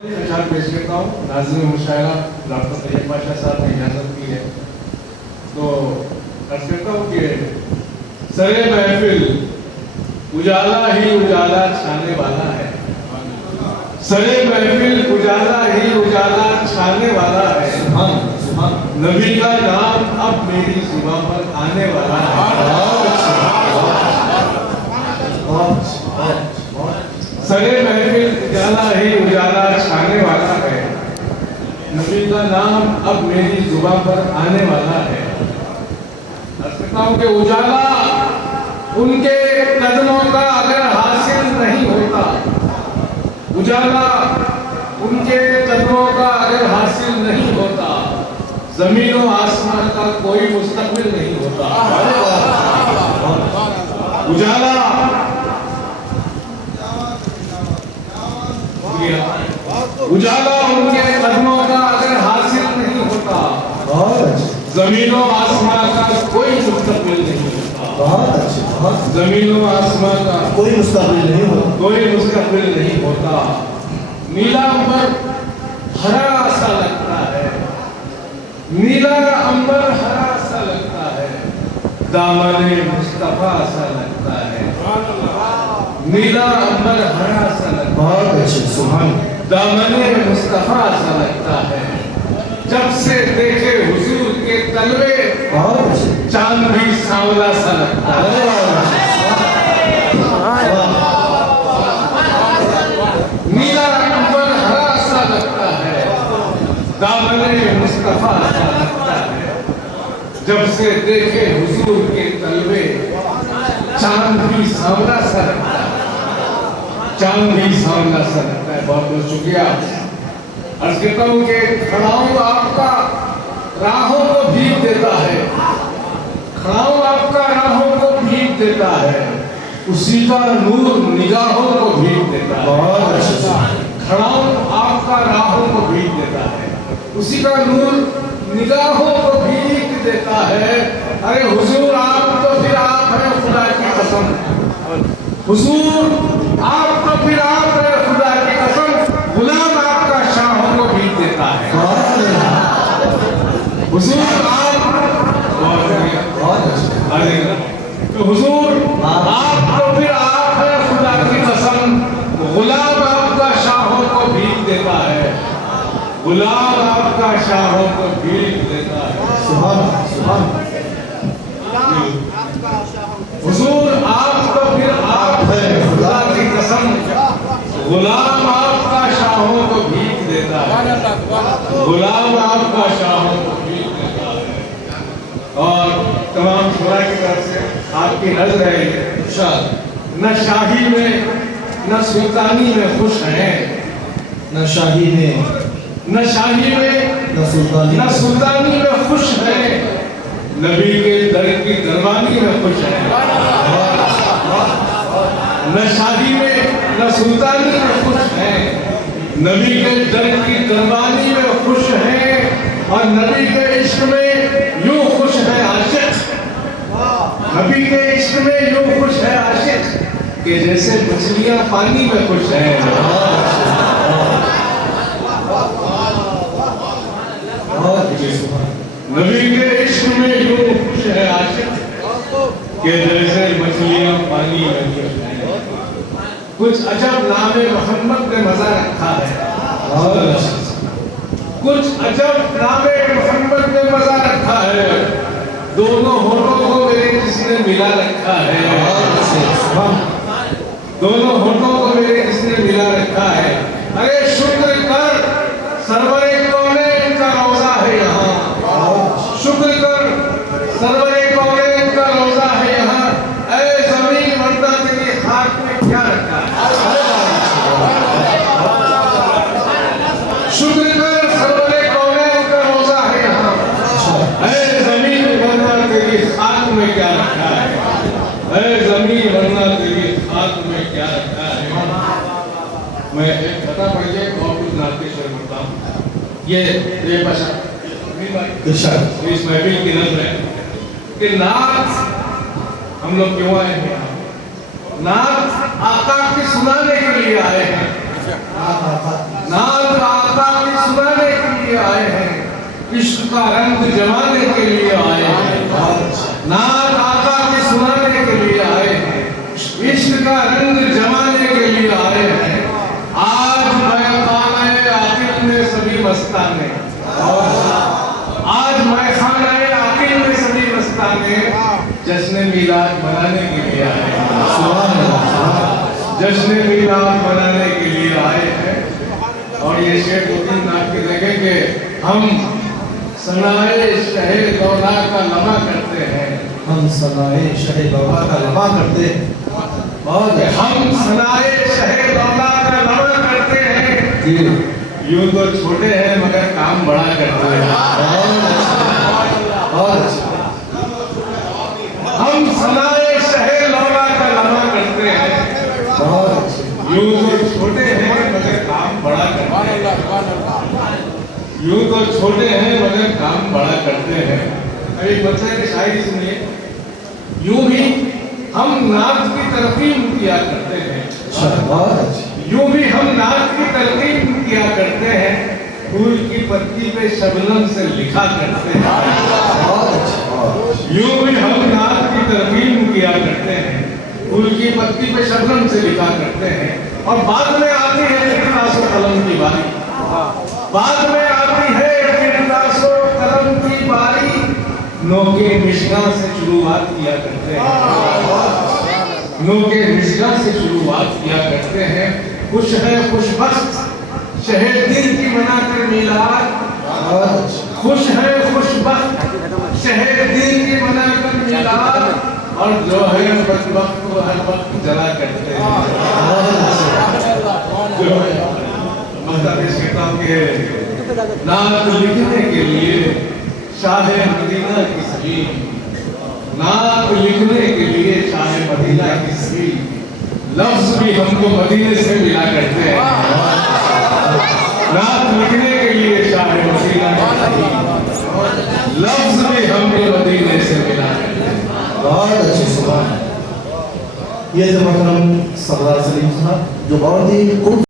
خیال پیش کرتا ہوں. ناظرین مشاعرہ ڈاکٹر طیب پاشا صاحب نے اجازت کی ہے تو عرض کرتا ہوں کہ سرے محفل اجالا ہی اجالا چھانے والا ہے. سرے محفل اجالا ہی اجالا چھانے والا ہے. نبی کا نام اب میری زبان پر آنے والا ہے. سرے محفل اجالا ہی اجالا چھانے والا ہے. نبی کا نام اب میری زبان پر آنے والا ہے. عرض کرتا ہوں کہ اجالا ان کے قدموں کا اگر حاصل نہیں ہوتا، اجالا ان کے قدموں کا اگر حاصل نہیں ہوتا، زمین و آسمان کا کوئی مستقبل نہیں ہوتا. اجالا اجالا ان کے قدموں کا اگر حاصل نہیں ہوتا، زمین و آسمان کا کوئی مستقبل نہیں ہوتا. زمین و آسمان کا کوئی مستقبل نہیں ہوتا. کوئی مستقبل نہیں ہوتا. نیلا امبر ہرا سا لگتا ہے، نیلا امبر ہرا سا لگتا ہے، دامن مصطفیٰ سا لگتا ہے. نیلا امبر ہرا سا لگتا ہے، بہت اچھے سبحان. دامن مصطفیٰ سا لگتا ہے. جب سے دیکھے حضور کے تلوے، بہت اچھے. چاند بھی سانولا سا لگتا ہے. نیلا امبر ہرا سا لگتا ہے، دامن مصطفیٰ سا لگتا ہے. جب سے دیکھے حضور کے تلوے، چاند بھی سانولا سا لگتا ہے. چاند بھی سانولا سا لگتا ہے. بہت بہت شکریہ. عرض کرتا ہوں کہ کھڑاؤں آپ کا راہوں کو بھیگ دیتا ہے، کھڑاؤں آپ کا راہوں کو بھیگ دیتا ہے، اسی کا نور نگاہوں کو بھیگ دیتا ہے. بہت اچھے. کھڑاؤں آپ کا راہوں کو بھیگ دیتا ہے، اسی کا نور نگاہوں کو بھیگ دیتا ہے. ارے حضور آپ تو پھر آپ ہیں خدا کی قسم. حضور آپ تو پھر آپ ہیں خدا کی قسم. غلام آپ کا شاہوں کو بھیگ دیتا ہے. حضور آپ بہت اچھے. تو حضور آپ تو پھر آپ ہیں خدا کی قسم. غلام آپ کا شاہوں کو بھیگ دیتا ہے. غلام آپ کا شاہوں کو بھیگ دیتا ہے. سبحان سبحان. حضور آپ تو پھر آپ ہیں خدا کی قسم. غلام آپ کا شاہوں کو بھیگ دیتا ہے. غلام آپ کا شاہوں کو بھیگ دیتا ہے. اور تمام شورا کی طرف سے آپ کی نظر ہے نہ شاہی میں نہ سلطانی میں خوش ہیں، نہ شاہی میں نہ شاہی میں نہ سلطانی نہ سلطانی میں خوش ہیں، نبی کے در کی دربانی میں خوش ہیں. نہ شاہی میں نہ سلطانی میں خوش ہیں، نبی کے در کی دربانی میں خوش ہیں. اور نبی کے عشق میں یوں خوش ہے عاشق، نبی کے عشق میں یوں خوش ہے عاشق کہ جیسے مچھلیاں پانی میں خوش ہیں. نبی کے عشق میں یوں خوش ہے عاشق کہ جیسے مچھلیاں پانی میں خوش ہیں. کچھ عجب نام محمد نے مزہ رکھا ہے، کچھ عجب نام محمد نے مزہ رکھا ہے. دونوں ہونٹوں کو میرے کسی نے ملا رکھا ہے. دونوں ہونٹوں کو میرے کسی نے ملا رکھا ہے. ارے شکر کر سرور کونین کا روزہ ہے یہاں. شکر کر سرور کونین کا روزہ ہے یہاں. اے زمین مردہ تیری خاک میں کیا رکھا ہے. شکر کر سرور کونین کا روزہ ہے یہاں. اے زمین مردہ تیری خاک میں کیا رکھا ہے. اے زمین مردہ تیری خاک میں کیا رکھا ہے. میں ایک بتا پڑھیے اور کچھ نعت کے شعر پڑھتا ہوں. یہ پاشا اس محفل کی نظر ہے کہ نعت ہم لوگ کیوں آئے ہیں. نعت آقا کی سنانے کے لیے آئے ہیں. نعت لیے آئے ہیں، عشق کا رنگ جمانے کے لیے آئے ہیں، نعت آقا کی سنانے کے لیے آئے ہیں، عشق کا رنگ جمانے کے لیے آئے ہیں۔ آج میخانہ عاقل میں سبھی مستانے، آج میخانہ عاقل میں سبھی مستانے جشن میلاد منانے کے لیے آئے ہیں، سبحان اللہ، جشن میلاد منانے کے لیے آئے ہیں۔ اور یہ شعر دو تین آپ کے دیکھیں کہ ہم ثنائے شہ دولا کا لمحہ کرتے ہیں، ہم ثنائے شہ دولا کا لمحہ کرتے ہیں، بہت ہم ثنائے شہ دولا کا لمحہ کرتے ہیں، یوں تو چھوٹے ہیں مگر کام بڑا کرتے ہیں، بہت اچھا، ہم ثنائے شہ دولا کا لمحہ کرتے ہیں، بہت اچھا، یوں تو چھوٹے ہیں مگر کام بڑا کرتے ہیں، یوں تو چھوٹے ہیں مگر کام بڑا کرتے ہیں۔ اب ایک بچہ کی شاعری سنیے، یوں بھی ہم نعت کی ترقیم کیا کرتے ہیں، اچھا، بہت اچھا، یوں بھی ہم نعت کی ترقیم کیا کرتے ہیں، پھول کی پتی پہ شبنم سے لکھا کرتے ہیں، بہت اچھا، یوں بھی ہم نعت کی ترقیم کیا کرتے ہیں، پھول کی پتی پہ شبنم سے لکھا کرتے ہیں۔ اور بعد میں آتی ہے قرطاس و قلم کی باری، بعد میں آتی ہے قرطاس و قلم کی باری، نوکے مشگاں سے شروعات کیا کرتے ہیں، نوکے مشگاں سے شروعات کیا کرتے ہیں۔ خوش ہے خوش بخت شہ دل کی منا کر میلاد، بہت اچھا، خوش ہے خوش بخت شہ دل کی منا کر میلاد، اور جو ہے بدبخت وہ ہر وقت جلا کرتے ہیں۔ جو ہے مطلب اس کتاب کے نعت لکھنے کے لیے شاہ مدینہ کی سبیل، نعت لکھنے کے لیے شاہ مدینہ کی سبیل، لفظ بھی ہم کو مدینے سے ملا کرتے ہیں، نعت لکھنے کے لیے شاہ مدینہ کی سبیل، لفظ بھی ہم کو مدینے سے ملا کرتے ہیں۔ بہت اچھی، سبحان اللہ۔ یہ جو محترم سردار سلیم صاحب جو بہت ہی